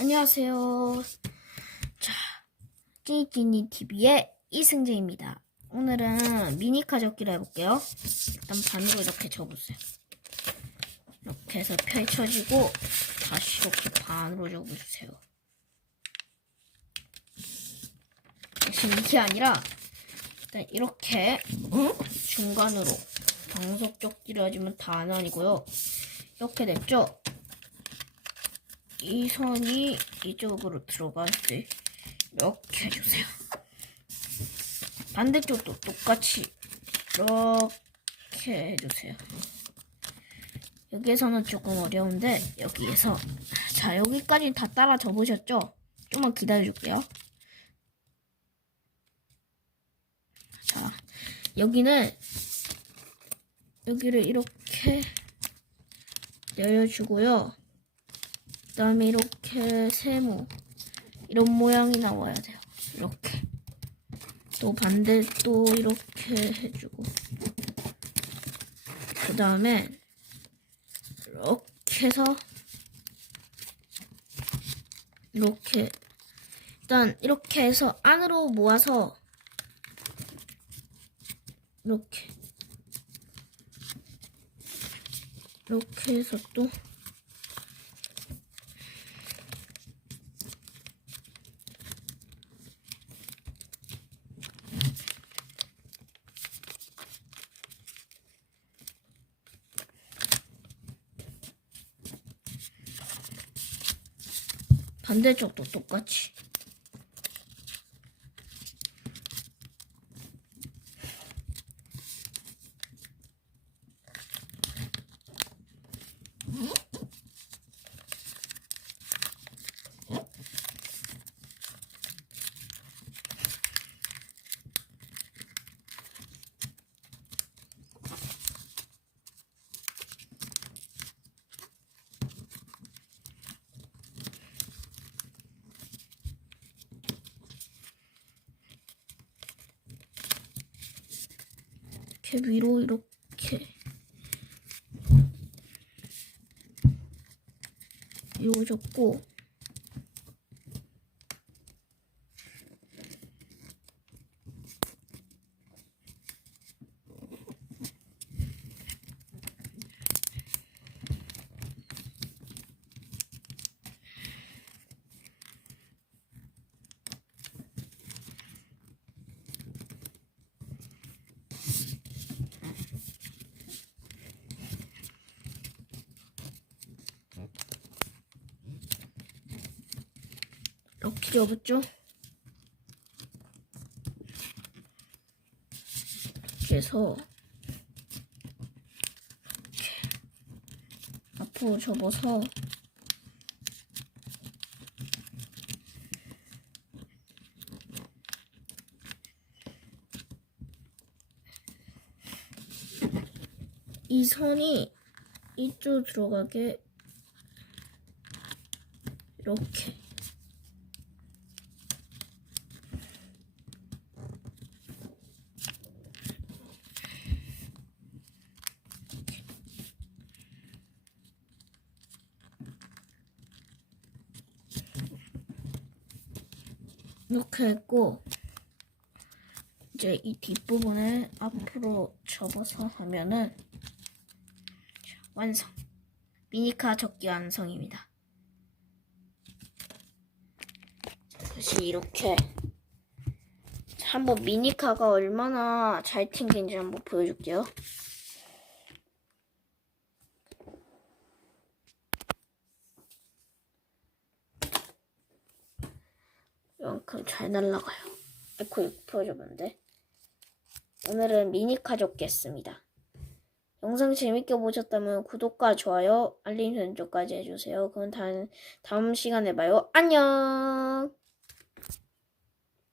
안녕하세요. 자, 찌찌니 TV의 이승재입니다. 오늘은 미니 가적기를 해볼게요. 일단 반으로 이렇게 접으세요. 이렇게 해서 펼쳐지고 다시 이렇게 반으로 접어주세요. 대신 이게 아니라 일단 이렇게 중간으로 방석적기를 하지만 다는 아니고요. 이렇게 됐죠? 이 선이 이쪽으로 들어갈 때 이렇게 해주세요. 반대쪽도 똑같이 이렇게 해주세요. 여기에서는 조금 어려운데 여기에서 자 여기까지 다 따라 접으셨죠? 좀만 기다려줄게요. 자 여기는 여기를 이렇게 내려주고요. 그 다음에 이렇게 세모 이런 모양이 나와야 돼요. 이렇게. 또 반대 또 이렇게 해주고. 그 다음에 이렇게 해서 이렇게 일단 이렇게 해서 안으로 모아서 이렇게. 이렇게 해서 또 반대쪽도 똑같이 이렇게 위로 이렇게. 이거 접고 이렇게 접었죠? 이렇게 해서 이렇게 앞으로 접어서 이 선이 이쪽 들어가게 이렇게 이렇게 했고 이제 이 뒷부분을 앞으로 접어서 하면은 완성. 미니카 접기 완성입니다. 다시 이렇게 한번 미니카가 얼마나 잘 튕긴지 한번 보여줄게요 이만큼 잘 날라가요. 에코 6% 줬는데. 오늘은 미니카 접겠습니다. 영상 재밌게 보셨다면 구독과 좋아요, 알림 설정까지 해주세요. 그럼 다음, 다음 시간에 봐요. 안녕!